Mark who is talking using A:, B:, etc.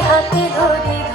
A: হাতে ধরে